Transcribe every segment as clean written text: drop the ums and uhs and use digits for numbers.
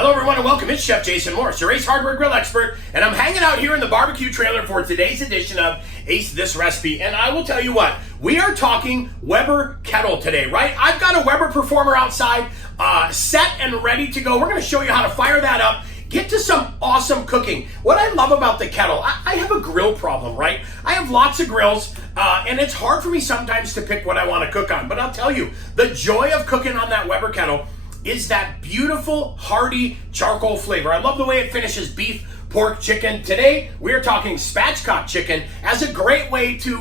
Hello everyone and welcome. It's Chef Jason Morris, your Ace Hardware Grill expert, and I'm hanging out here in the barbecue trailer for today's edition of Ace This Recipe. And I will tell you what, we are talking Weber Kettle today, right? I've got a Weber Performer outside, set and ready to go. We're going to show you how to fire that up. Get to some awesome cooking. What I love about the Kettle, I have a grill problem, right? I have lots of grills, and it's hard for me sometimes to pick what I want to cook on. But I'll tell you, the joy of cooking on that Weber Kettle is that beautiful, hearty charcoal flavor. I love the way it finishes beef, pork, chicken. Today, we're talking spatchcock chicken as a great way to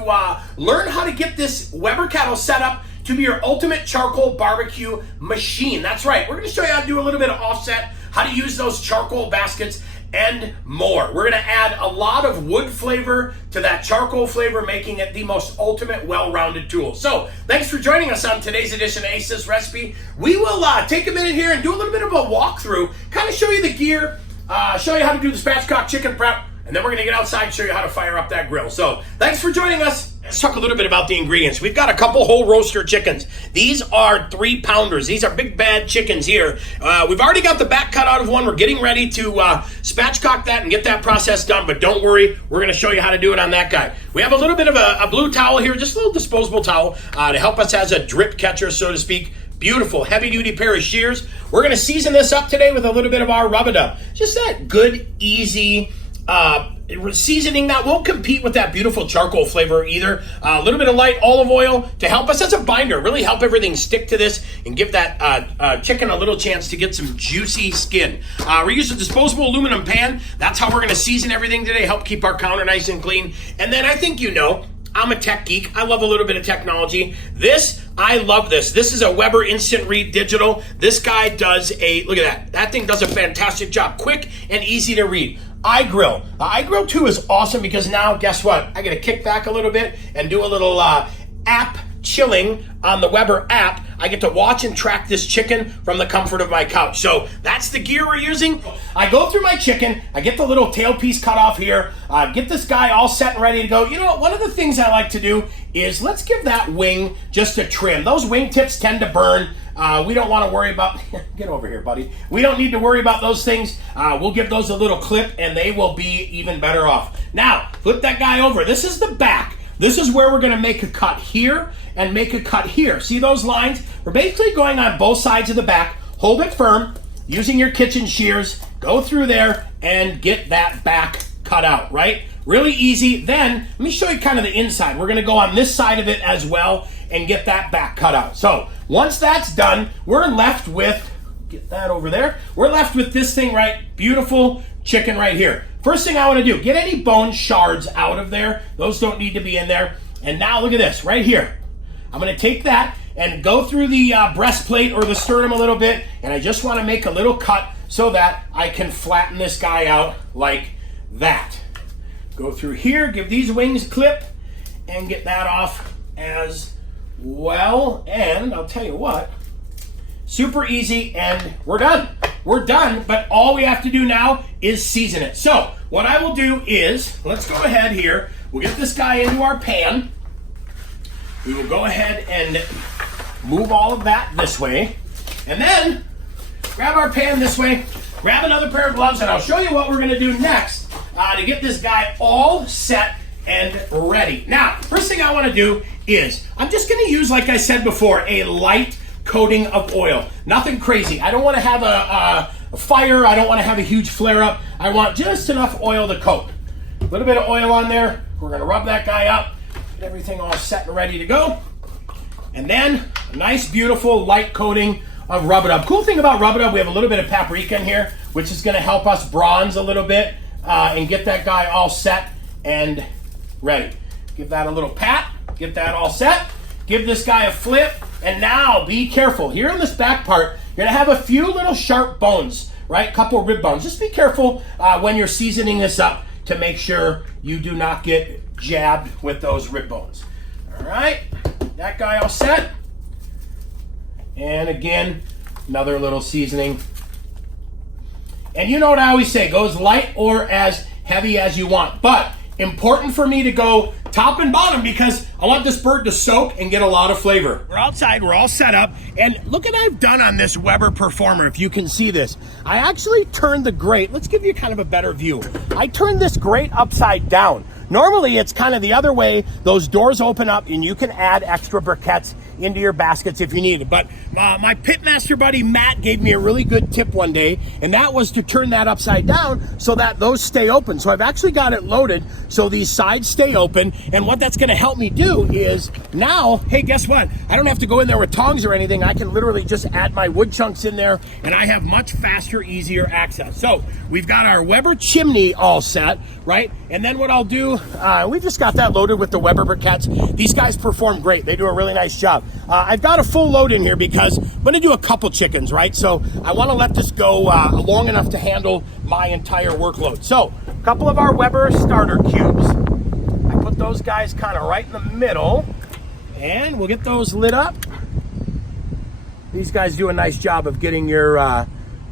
learn how to get this Weber Kettle set up to be your ultimate charcoal barbecue machine. That's right. We're going to show you how to do a little bit of offset, how to use those charcoal baskets, and more. We're going to add a lot of wood flavor to that charcoal flavor, making it the most ultimate well-rounded tool. So thanks for joining us on today's edition of Ace This Recipe. We will take a minute here and do a little bit of a walkthrough, kind of show you the gear, show you how to do the spatchcock chicken prep, and then we're going to get outside and show you how to fire up that grill. So thanks for joining us. Let's talk a little bit about the ingredients. We've got a couple whole roaster chickens. These are 3-pounders. These are big bad chickens here. We've already got the back cut out of one. We're getting ready to spatchcock that and get that process done, but don't worry, we're going to show you how to do it on that guy. We have a little bit of a blue towel here, just a little disposable towel to help us as a drip catcher, so to speak. Beautiful, heavy-duty pair of shears. We're going to season this up today with a little bit of our rub-a-dub. Just that good, easy seasoning that won't compete with that beautiful charcoal flavor either. A little bit of light olive oil to help us as a binder, really help everything stick to this and give that chicken a little chance to get some juicy skin. We're using a disposable aluminum pan. That's how we're going to season everything today, help keep our counter nice and clean. And then I think you know, I'm a tech geek. I love a little bit of technology. I love this. This is a Weber Instant Read Digital. This guy does look at that. That thing does a fantastic job. Quick and easy to read. iGrill. iGrill 2 is awesome because now, guess what? I get to kick back a little bit and do a little app chilling on the Weber app. I get to watch and track this chicken from the comfort of my couch. So that's the gear we're using. I go through my chicken. I get the little tail piece cut off here. Get this guy all set and ready to go. You know, one of the things I like to do is let's give that wing just a trim. Those wing tips tend to burn. We don't want to worry about, get over here, buddy. We don't need to worry about those things. We'll give those a little clip and they will be even better off. Now, flip that guy over. This is the back. This is where we're going to make a cut here and make a cut here. See those lines? We're basically going on both sides of the back. Hold it firm, using your kitchen shears. Go through there and get that back cut out, right? Really easy. Then, let me show you kind of the inside. We're going to go on this side of it as well and get that back cut out. So, once that's done, we're left with, get that over there. We're left with this thing, right? Beautiful chicken right here. First thing I want to do, get any bone shards out of there. Those don't need to be in there. And now look at this right here. I'm going to take that and go through the breastplate or the sternum a little bit. And I just want to make a little cut so that I can flatten this guy out like that. Go through here, give these wings a clip, and get that off as well. And I'll tell you what, super easy, and we're done. We're done, but all we have to do now is season it. So what I will do is, let's go ahead here. We'll get this guy into our pan. We will go ahead and move all of that this way. And then grab our pan this way, grab another pair of gloves, and I'll show you what we're going to do next to get this guy all set and ready. Now, first thing I want to do is, I'm just going to use, like I said before, a light coating of oil. Nothing crazy. I don't want to have a fire. I don't want to have a huge flare up. I want just enough oil to coat. A little bit of oil on there. We're going to rub that guy up. Get everything all set and ready to go. And then a nice, beautiful, light coating of rub-a-dub. Cool thing about rub-a-dub, we have a little bit of paprika in here, which is going to help us bronze a little bit and get that guy all set and ready. Give that a little pat. Get that all set. Give this guy a flip. And now be careful. Here on this back part, you're going to have a few little sharp bones, right? Couple rib bones. Just be careful when you're seasoning this up to make sure you do not get jabbed with those rib bones. All right. That guy all set. And again, another little seasoning. And you know what I always say, go as light or as heavy as you want. But important for me to go top and bottom, because I want this bird to soak and get a lot of flavor. We're outside, we're all set up, and look what I've done on this Weber Performer, if you can see this. I actually turned the grate, let's give you kind of a better view. I turned this grate upside down. Normally it's kind of the other way. Those doors open up and you can add extra briquettes into your baskets if you need it. But my pitmaster buddy Matt gave me a really good tip one day, and that was to turn that upside down so that those stay open. So I've actually got it loaded so these sides stay open, and what that's gonna help me do is now, hey, guess what? I don't have to go in there with tongs or anything. I can literally just add my wood chunks in there, and I have much faster, easier access. So we've got our Weber chimney all set, right? And then what I'll do, we just got that loaded with the Weber briquettes. These guys perform great. They do a really nice job. I've got a full load in here because I'm gonna do a couple chickens, right? So I wanna let this go long enough to handle my entire workload. So a couple of our Weber starter cubes. I put those guys kind of right in the middle, and we'll get those lit up. These guys do a nice job of getting your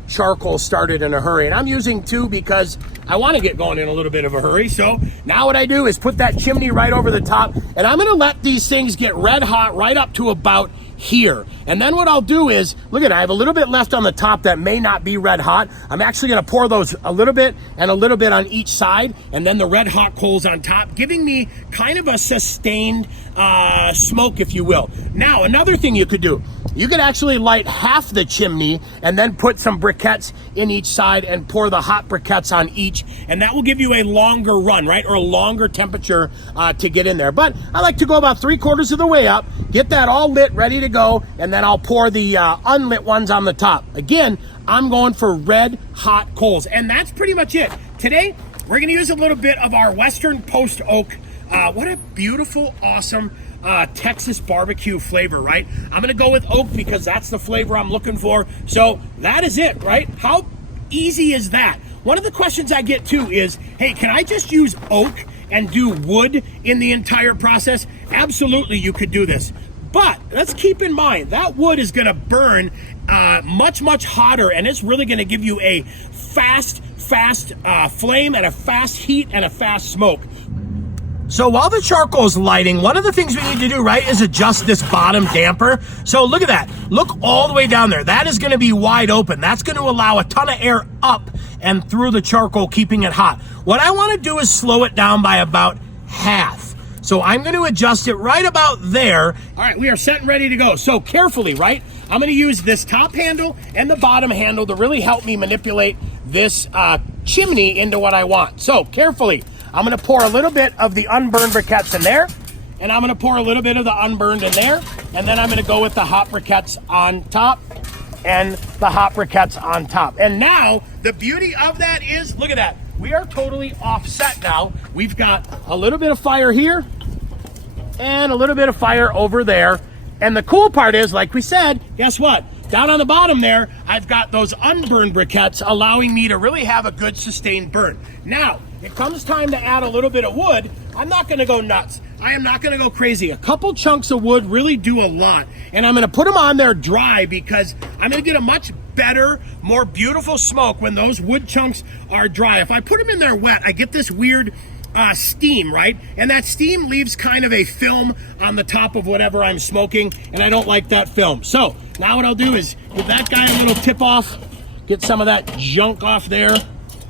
charcoal started in a hurry, and I'm using two because I want to get going in a little bit of a hurry. So now what I do is put that chimney right over the top, and I'm going to let these things get red hot right up to about here. And then what I'll do is, look at it, I have a little bit left on the top that may not be red hot. I'm actually going to pour those a little bit and a little bit on each side, and then the red hot coals on top, giving me kind of a sustained smoke, if you will. Now, another thing you could do, you could actually light half the chimney and then put some briquettes in each side and pour the hot briquettes on each, and that will give you a longer run, right? Or a longer temperature to get in there. But I like to go about 3/4 of the way up, get that all lit, ready to go, and then I'll pour the unlit ones on the top. Again, I'm going for red hot coals, and that's pretty much it. Today, we're gonna use a little bit of our Western Post Oak. What a beautiful, awesome Texas barbecue flavor, right? I'm gonna go with oak because that's the flavor I'm looking for. So that is it, right? How easy is that? One of the questions I get too is, hey, can I just use oak and do wood in the entire process? Absolutely, you could do this. But let's keep in mind that wood is gonna burn much, much hotter, and it's really gonna give you a fast flame and a fast heat and a fast smoke. So while the charcoal's lighting, one of the things we need to do, right, is adjust this bottom damper. So look at that. Look all the way down there. That is going to be wide open. That's going to allow a ton of air up and through the charcoal, keeping it hot. What I want to do is slow it down by about half. So I'm going to adjust it right about there. All right, we are set and ready to go. So carefully, right, I'm going to use this top handle and the bottom handle to really help me manipulate this chimney into what I want. So carefully, I'm gonna pour a little bit of the unburned briquettes in there, and I'm gonna pour a little bit of the unburned in there, and then I'm gonna go with the hot briquettes on top and the hot briquettes on top. And now, the beauty of that is, look at that. We are totally offset now. We've got a little bit of fire here and a little bit of fire over there. And the cool part is, like we said, guess what? Down on the bottom there, I've got those unburned briquettes allowing me to really have a good sustained burn. Now, it comes time to add a little bit of wood. I'm not gonna go nuts. I am not gonna go crazy. A couple chunks of wood really do a lot. And I'm gonna put them on there dry because I'm gonna get a much better, more beautiful smoke when those wood chunks are dry. If I put them in there wet, I get this weird steam, right? And that steam leaves kind of a film on the top of whatever I'm smoking, and I don't like that film. So now what I'll do is give that guy a little tip off, get some of that junk off there,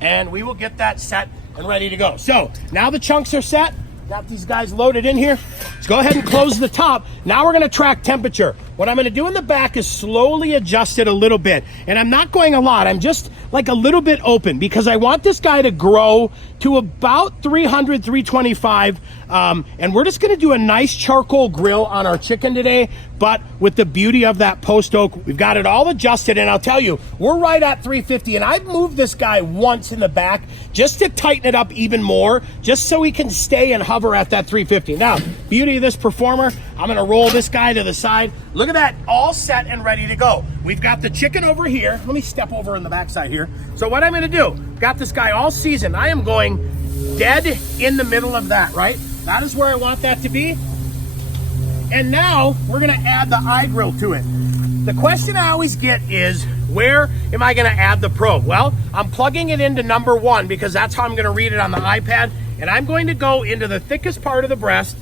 and we will get that set and ready to go. So now the chunks are set. Got these guys loaded in here. Let's go ahead and close the top. Now we're gonna track temperature. What I'm gonna do in the back is slowly adjust it a little bit. And I'm not going a lot, I'm just like a little bit open because I want this guy to grow to about 300, 325. And we're just gonna do a nice charcoal grill on our chicken today, but with the beauty of that post oak, we've got it all adjusted. And I'll tell you, we're right at 350, and I've moved this guy once in the back just to tighten it up even more, just so we can stay and hover at that 350. Now, beauty of this Performer, I'm gonna roll this guy to the side. Look at that, all set and ready to go. We've got the chicken over here. Let me step over in the backside here. So what I'm gonna do, got this guy all seasoned. I am going dead in the middle of that, right? That is where I want that to be. And now we're gonna add the iGrill to it. The question I always get is, where am I gonna add the probe? Well, I'm plugging it into number 1 because that's how I'm gonna read it on the iPad. And I'm going to go into the thickest part of the breast,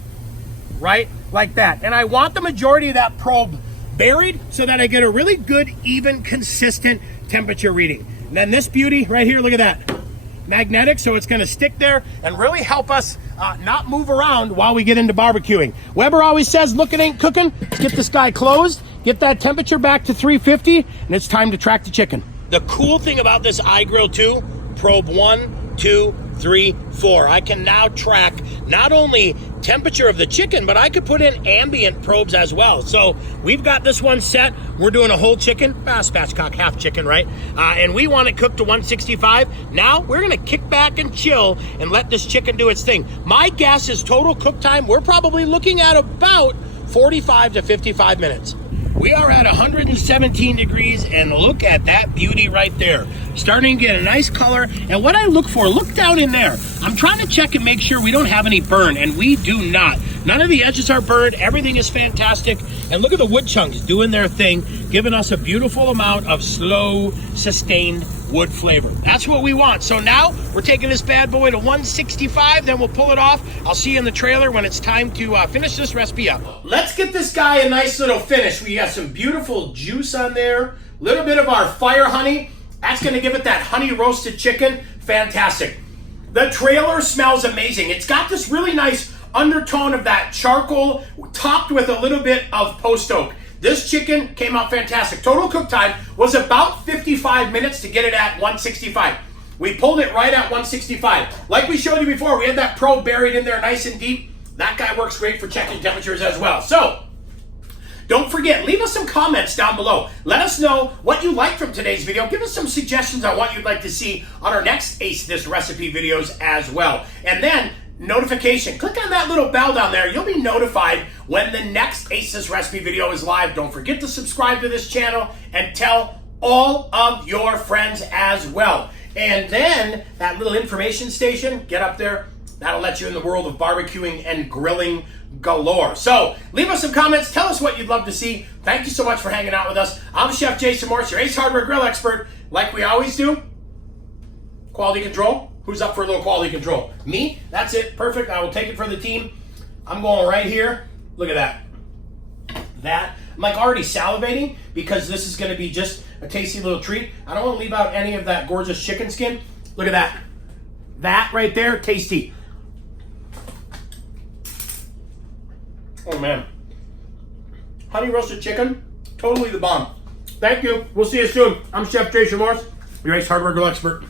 right, like that. And I want the majority of that probe buried so that I get a really good, even, consistent temperature reading. And then this beauty right here, look at that. Magnetic, so it's gonna stick there and really help us not move around while we get into barbecuing. Weber always says, look, it ain't cooking. Let's get this guy closed, get that temperature back to 350, and it's time to track the chicken. The cool thing about this iGrill 2, probe 1, 2, 3, 4. I can now track not only temperature of the chicken, but I could put in ambient probes as well. So we've got this one set. We're doing a whole chicken, spatchcock, half chicken, right? And we want it cooked to 165. Now we're gonna kick back and chill and let this chicken do its thing. My guess is total cook time, we're probably looking at about 45 to 55 minutes. We are at 117 degrees, and look at that beauty right there. Starting to get a nice color. And what I look for, look down in there. I'm trying to check and make sure we don't have any burn, and we do not. None of the edges are burned. Everything is fantastic. And look at the wood chunks doing their thing, giving us a beautiful amount of slow, sustained wood flavor. That's what we want. So now we're taking this bad boy to 165, then we'll pull it off. I'll see you in the trailer when it's time to finish this recipe up. Let's get this guy a nice little finish. We got some beautiful juice on there, a little bit of our fire honey. That's gonna give it that honey roasted chicken. Fantastic. The trailer smells amazing. It's got this really nice undertone of that charcoal topped with a little bit of post oak. This chicken came out fantastic. Total cook time was about 55 minutes to get it at 165. We pulled it right at 165. Like we showed you before, we had that probe buried in there nice and deep. That guy works great for checking temperatures as well. So, don't forget, leave us some comments down below. Let us know what you like from today's video. Give us some suggestions on what you'd like to see on our next Ace This Recipe videos as well. And then, notification. Click on that little bell down there. You'll be notified when the next Ace This Recipe video is live. Don't forget to subscribe to this channel and tell all of your friends as well. And then that little information station, get up there. That'll let you in the world of barbecuing and grilling galore. So leave us some comments. Tell us what you'd love to see. Thank you so much for hanging out with us. I'm Chef Jason Morse, your Ace Hardware Grill expert. Like we always do, quality control. Who's up for a little quality control? Me? That's it. Perfect. I will take it for the team. I'm going right here. Look at that. I'm like already salivating because this is going to be just a tasty little treat. I don't want to leave out any of that gorgeous chicken skin. Look at that. That right there, tasty. Oh man. Honey roasted chicken, totally the bomb. Thank you. We'll see you soon. I'm Chef Jason Morse, your Ace Hardware Grill expert.